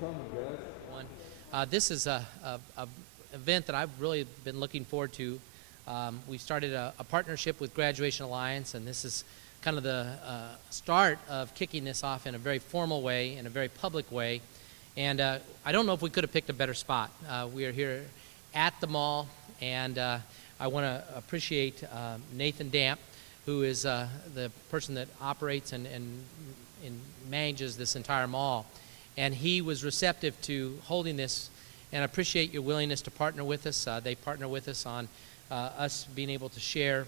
One. This is a event that I've really been looking forward to. We've started a partnership with Graduation Alliance, and this is kind of the start of kicking this off in a very formal way, in a very public way. And I don't know if we could have picked a better spot. We are here at the mall, and I want to appreciate Nathan Damp, who is the person that operates and manages this entire mall. And he was receptive to holding this, and I appreciate your willingness to partner with us. They partner with us on us being able to share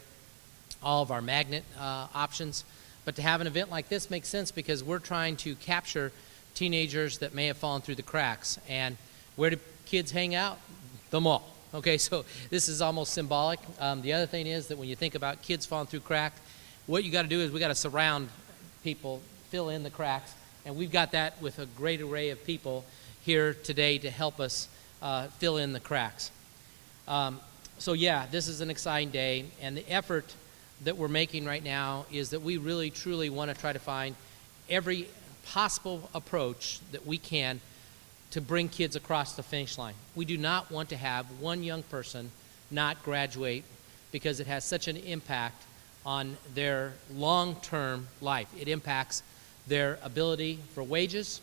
all of our magnet options. But to have an event like this makes sense because we're trying to capture teenagers that may have fallen through the cracks. And where do kids hang out? The mall. Okay, so this is almost symbolic. The other thing is that when you think about kids falling through cracks, what you got to do is we got to surround people, fill in the cracks. And we've got that with a great array of people here today to help us fill in the cracks. So yeah, this is an exciting day, and the effort that we're making right now is that we really, truly want to try to find every possible approach that we can to bring kids across the finish line. We do not want to have one young person not graduate because it has such an impact on their long-term life. It impacts their ability for wages,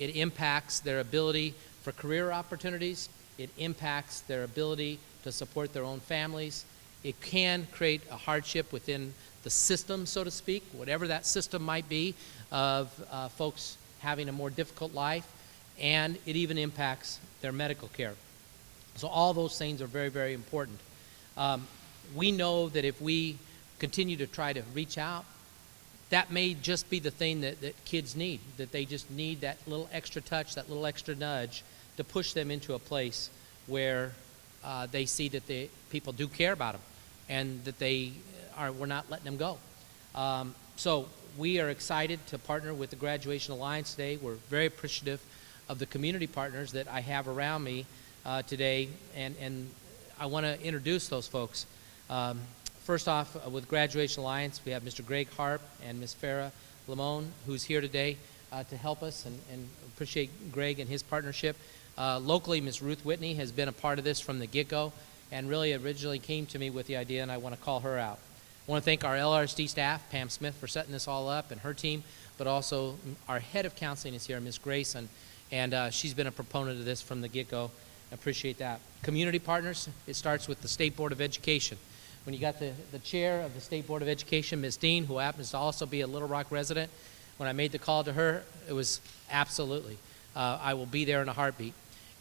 it impacts their ability for career opportunities, it impacts their ability to support their own families. It can create a hardship within the system, so to speak, whatever that system might be, of folks having a more difficult life, and it even impacts their medical care. So all those things are very, very important. We know that if we continue to try to reach out, that may just be the thing that kids need, that they just need that little extra touch, that little extra nudge to push them into a place where they see that people do care about them and that we're not letting them go. So we are excited to partner with the Graduation Alliance today. We're very appreciative of the community partners that I have around me today, and I want to introduce those folks. First off, with Graduation Alliance, we have Mr. Greg Harp and Ms. Farah Lamone, who's here today to help us, and appreciate Greg and his partnership. Locally, Ms. Ruth Whitney has been a part of this from the get-go, and really originally came to me with the idea, and I want to call her out. I want to thank our LRSD staff, Pam Smith, for setting this all up, and her team, but also our head of counseling is here, Ms. Grayson, and she's been a proponent of this from the get-go. I appreciate that. Community partners, it starts with the State Board of Education. When you got the chair of the State Board of Education, Ms. Dean, who happens to also be a Little Rock resident, when I made the call to her, it was absolutely, I will be there in a heartbeat.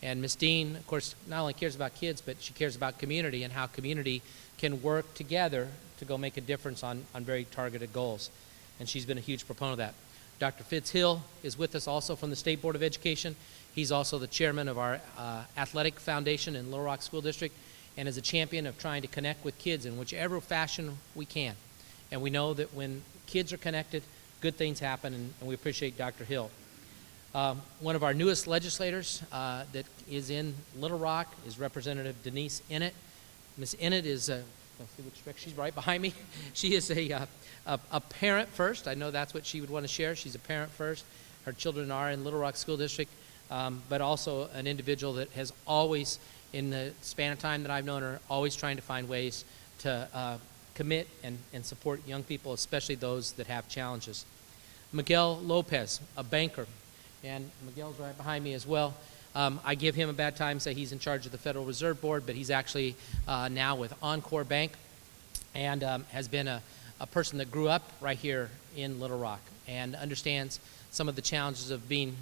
And Ms. Dean, of course, not only cares about kids, but she cares about community and how community can work together to go make a difference on very targeted goals. And she's been a huge proponent of that. Dr. Fitzhill is with us also from the State Board of Education. He's also the chairman of our athletic foundation in Little Rock School District, and is a champion of trying to connect with kids in whichever fashion we can. And we know that when kids are connected, good things happen, and we appreciate Dr. Hill. One of our newest legislators that is in Little Rock is Representative Denise Innett. Ms. Innett is, let's see which direction, she's right behind me. She is a parent first. I know that's what she would want to share. She's a parent first. Her children are in Little Rock School District, but also an individual that has always, in the span of time that I've known her, always trying to find ways to commit and support young people, especially those that have challenges. Miguel Lopez, a banker, and Miguel's right behind me as well. I give him a bad time, say he's in charge of the Federal Reserve Board, but he's actually now with Encore Bank, and has been a person that grew up right here in Little Rock and understands some of the challenges of being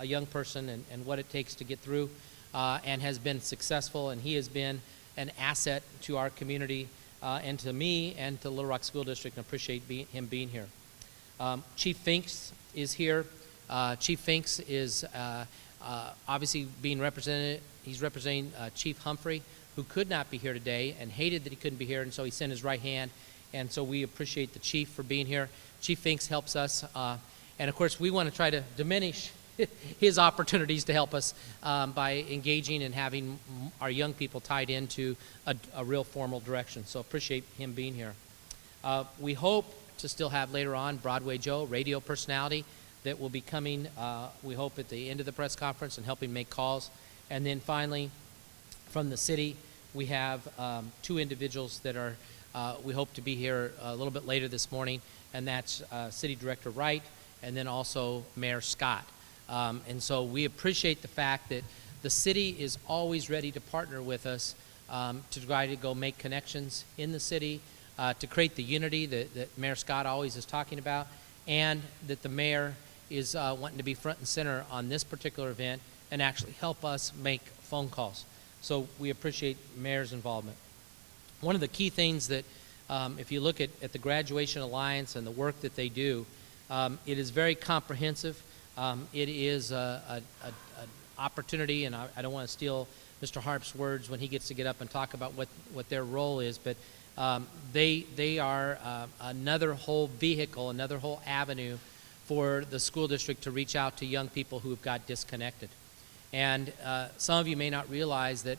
a young person and what it takes to get through. And has been successful, and he has been an asset to our community and to me and to Little Rock School District, and appreciate him being here. Chief Finks is here. Chief Finks is obviously being represented. He's representing Chief Humphrey, who could not be here today and hated that he couldn't be here, and so he sent his right hand, and so we appreciate the Chief for being here. Chief Finks helps us, and of course we want to try to diminish his opportunities to help us by engaging and having our young people tied into a real formal direction. So appreciate him being here. We hope to still have later on Broadway Joe, radio personality, that will be coming, we hope, at the end of the press conference and helping make calls. And then finally, from the city, we have 2 individuals that are, we hope to be here a little bit later this morning, and that's City Director Wright and then also Mayor Scott. And so we appreciate the fact that the city is always ready to partner with us to try to go make connections in the city, to create the unity that Mayor Scott always is talking about, and that the mayor is wanting to be front and center on this particular event and actually help us make phone calls. So we appreciate Mayor's involvement. One of the key things that, if you look at the Graduation Alliance and the work that they do, it is very comprehensive. It is an opportunity, and I don't want to steal Mr. Harp's words when he gets to get up and talk about what their role is, but they are another whole vehicle, another whole avenue for the school district to reach out to young people who have got disconnected. And some of you may not realize that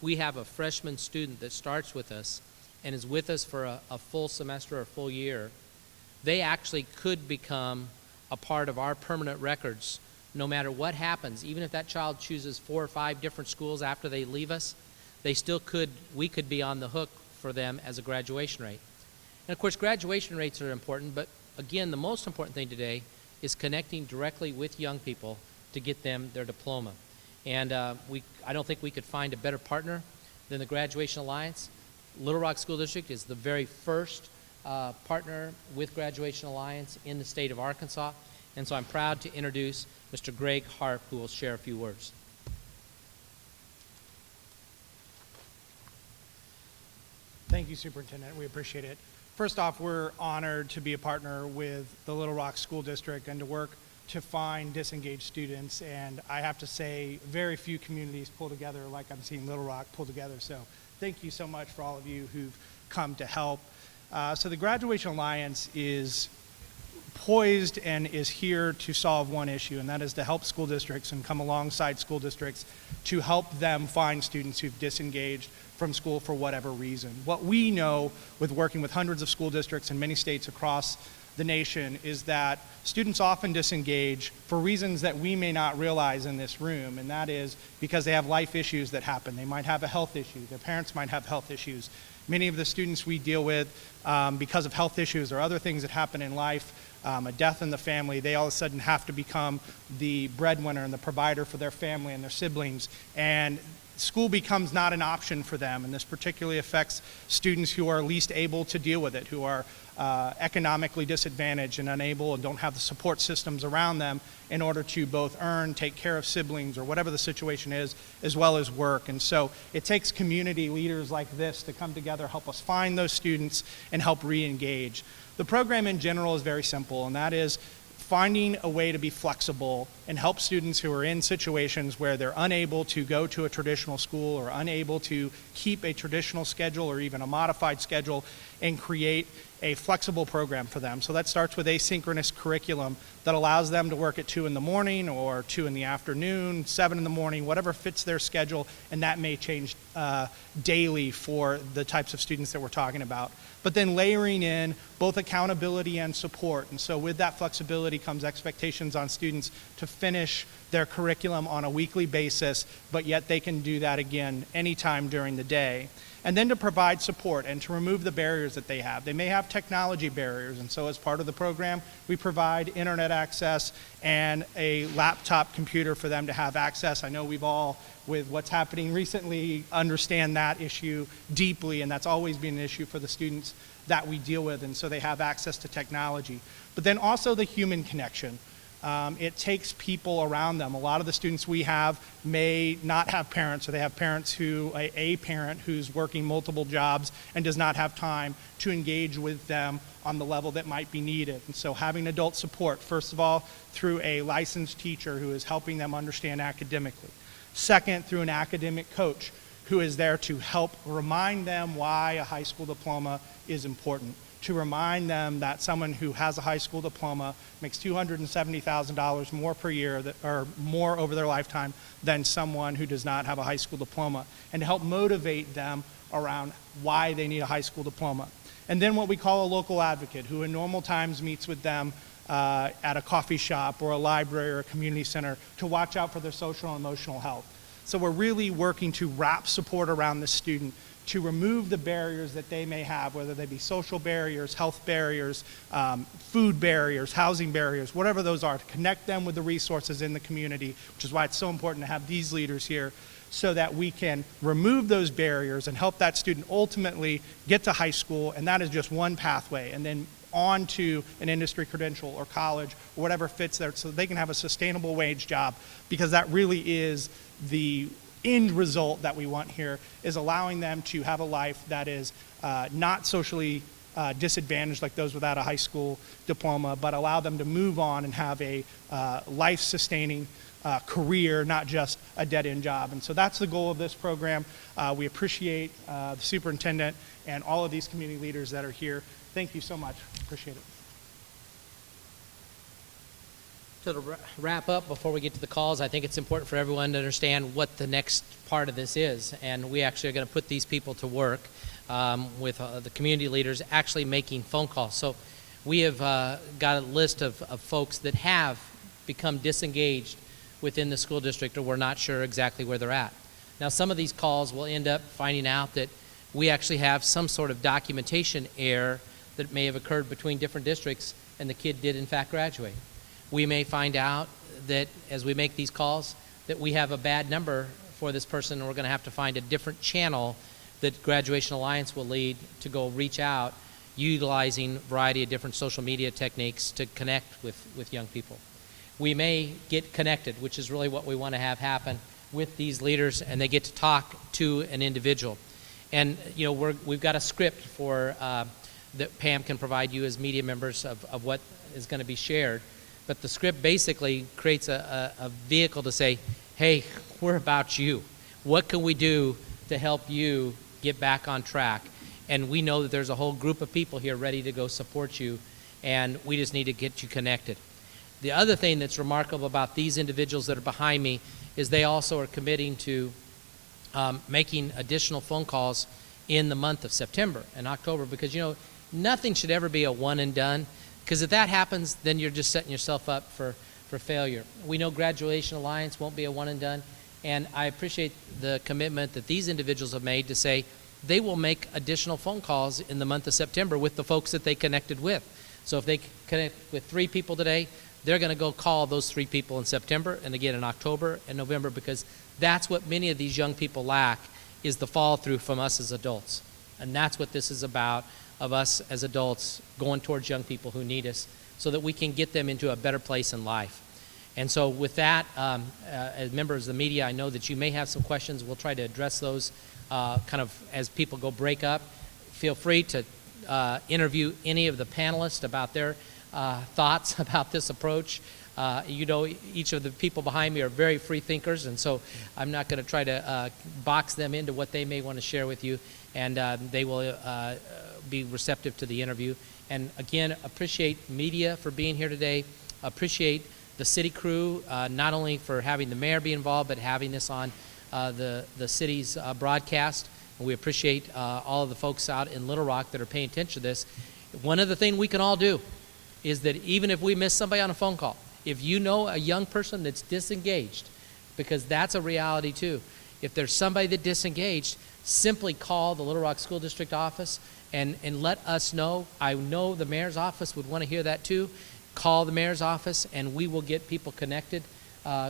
we have a freshman student that starts with us and is with us for a full semester or full year. They actually could become a part of our permanent records no matter what happens. Even if that child chooses 4 or 5 different schools after they leave us, they still could, we could be on the hook for them as a graduation rate. And of course, graduation rates are important, but again, the most important thing today is connecting directly with young people to get them their diploma. And I don't think we could find a better partner than the Graduation Alliance. Little Rock School District is the very first partner with Graduation Alliance in the state of Arkansas. And so I'm proud to introduce Mr. Greg Harp, who will share a few words. Thank you, Superintendent. We appreciate it. First off, we're honored to be a partner with the Little Rock School District and to work to find disengaged students. And I have to say, very few communities pull together like I'm seeing Little Rock pull together. So thank you so much for all of you who've come to help. So the Graduation Alliance is poised and is here to solve one issue, and that is to help school districts and come alongside school districts to help them find students who've disengaged from school for whatever reason. What we know with working with hundreds of school districts in many states across the nation is that students often disengage for reasons that we may not realize in this room, and that is because they have life issues that happen. They might have a health issue. Their parents might have health issues. Many of the students we deal with, because of health issues or other things that happen in life, a death in the family, they all of a sudden have to become the breadwinner and the provider for their family and their siblings. And school becomes not an option for them, and this particularly affects students who are least able to deal with it, who are economically disadvantaged and unable and don't have the support systems around them in order to both earn, take care of siblings or whatever the situation is, as well as work. And so it takes community leaders like this to come together, help us find those students, and help re-engage. The program in general is very simple, and that is finding a way to be flexible and help students who are in situations where they're unable to go to a traditional school or unable to keep a traditional schedule or even a modified schedule and create a flexible program for them. So that starts with asynchronous curriculum that allows them to work at 2 in the morning or 2 in the afternoon, 7 in the morning, whatever fits their schedule, and that may change daily for the types of students that we're talking about. But then layering in both accountability and support. And so with that flexibility comes expectations on students to finish their curriculum on a weekly basis, but yet they can do that again anytime during the day. And then to provide support and to remove the barriers that they have. They may have technology barriers, and so as part of the program, we provide internet access and a laptop computer for them to have access. I know we've all, with what's happening recently, understand that issue deeply, and that's always been an issue for the students that we deal with, and so they have access to technology. But then also the human connection. It takes people around them. A lot of the students we have may not have parents, or they have parents who, a parent who's working multiple jobs and does not have time to engage with them on the level that might be needed. And so having adult support, first of all, through a licensed teacher who is helping them understand academically. Second, through an academic coach who is there to help remind them why a high school diploma is important, to remind them that someone who has a high school diploma makes $270,000 more per year, or more over their lifetime, than someone who does not have a high school diploma, and to help motivate them around why they need a high school diploma. And then what we call a local advocate, who in normal times meets with them at a coffee shop or a library or a community center to watch out for their social and emotional health. So we're really working to wrap support around the student to remove the barriers that they may have, whether they be social barriers, health barriers, food barriers, housing barriers, whatever those are, to connect them with the resources in the community, which is why it's so important to have these leaders here, so that we can remove those barriers and help that student ultimately get to high school, and that is just one pathway, and then on to an industry credential or college or whatever fits there, so they can have a sustainable wage job, because that really is the end result that we want here, is allowing them to have a life that is not socially disadvantaged like those without a high school diploma, but allow them to move on and have a life-sustaining career, not just a dead-end job. And so that's the goal of this program. We appreciate the superintendent and all of these community leaders that are here. Thank you so much. Appreciate it. So to wrap up, before we get to the calls, I think it's important for everyone to understand what the next part of this is. And we actually are going to put these people to work with the community leaders actually making phone calls. So we have got a list of folks that have become disengaged within the school district, or we're not sure exactly where they're at. Now, some of these calls will end up finding out that we actually have some sort of documentation error that may have occurred between different districts, and the kid did in fact graduate. We may find out that as we make these calls that we have a bad number for this person, and we're going to have to find a different channel that Graduation Alliance will lead to go reach out, utilizing a variety of different social media techniques to connect with young people. We may get connected, which is really what we want to have happen with these leaders, and they get to talk to an individual. And you know, we've got a script for that Pam can provide you as media members of what is going to be shared. But the script basically creates a vehicle to say, hey, we're about you. What can we do to help you get back on track? And we know that there's a whole group of people here ready to go support you, and we just need to get you connected. The other thing that's remarkable about these individuals that are behind me is they also are committing to making additional phone calls in the month of September and October, because, you know, nothing should ever be a one and done. Because if that happens, then you're just setting yourself up for failure. We know Graduation Alliance won't be a one and done, and I appreciate the commitment that these individuals have made to say they will make additional phone calls in the month of September with the folks that they connected with. So if they connect with 3 people today, they're going to go call those 3 people in September, and again in October and November, because that's what many of these young people lack, is the follow through from us as adults. And that's what this is about, of us as adults going towards young people who need us, so that we can get them into a better place in life. And so with that, as members of the media, I know that you may have some questions. We'll try to address those kind of as people go break up. Feel free to interview any of the panelists about their thoughts about this approach. You know, each of the people behind me are very free thinkers, and so I'm not going to try to box them into what they may want to share with you, and they will be receptive to the interview. And again, appreciate media for being here today. Appreciate the city crew, not only for having the mayor be involved, but having this on the city's broadcast. And we appreciate all of the folks out in Little Rock that are paying attention to this. One other thing we can all do is that even if we miss somebody on a phone call, if you know a young person that's disengaged, because that's a reality too, if there's somebody that disengaged, simply call the Little Rock School District office and let us know. I know the mayor's office would want to hear that too. Call the mayor's office and we will get people connected.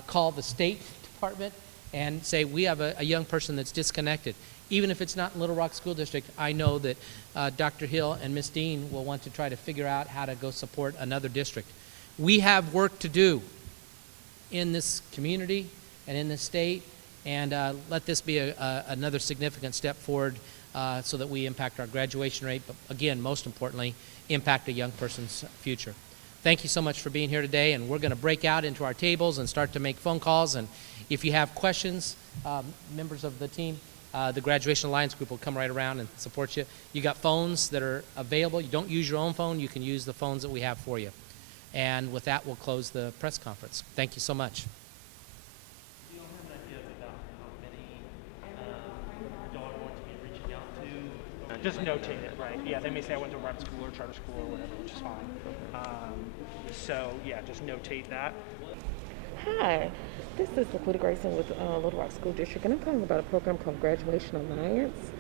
Call the state department and say, we have a young person that's disconnected. Even if it's not in Little Rock School District, I know that Dr. Hill and Ms. Dean will want to try to figure out how to go support another district. We have work to do in this community and in this state, and let this be another significant step forward so that we impact our graduation rate, but again, most importantly, impact a young person's future. Thank you so much for being here today, and we're going to break out into our tables and start to make phone calls. And if you have questions, members of the team, the Graduation Alliance group will come right around and support you. You got phones that are available. You don't use your own phone. You can use the phones that we have for you. And with that, we'll close the press conference. Thank you so much. You don't have an idea about how many y'all are going to be reaching out to? just notate it, right? Yeah, they may say I went to private school or charter school or whatever, which is fine. So yeah, just notate that. Hi, this is Laquita Grayson with Little Rock School District, and I'm calling about a program called Graduation Alliance,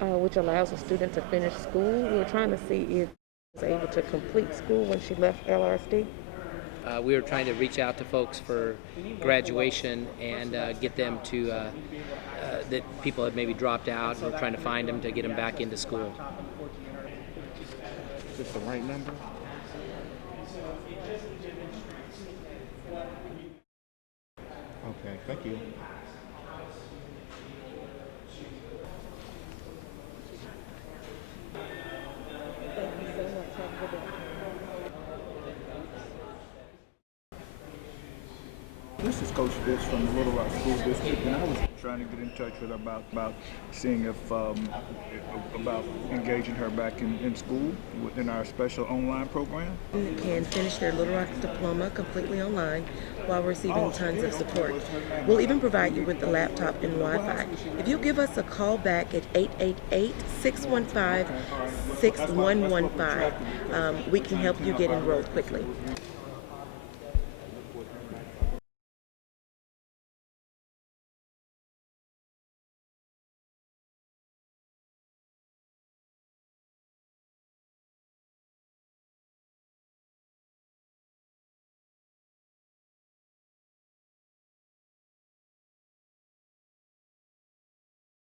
which allows a student to finish school. We were trying to see if she was able to complete school when she left LRSD. We were trying to reach out to folks for graduation and get them to, that people had maybe dropped out, and we're trying to find them to get them back into school. Is this the right number? Okay, thank you. Thank you so much. Have a good day. This is Coach Fitz from the Little Rock School District, and I was trying to get in touch with her about seeing if about engaging her back in school within our special online program. Students can finish their Little Rock diploma completely online while receiving tons of support. We'll even provide you with a laptop and Wi-Fi. If you give us a call back at 888-615-6115, we can help you get enrolled quickly.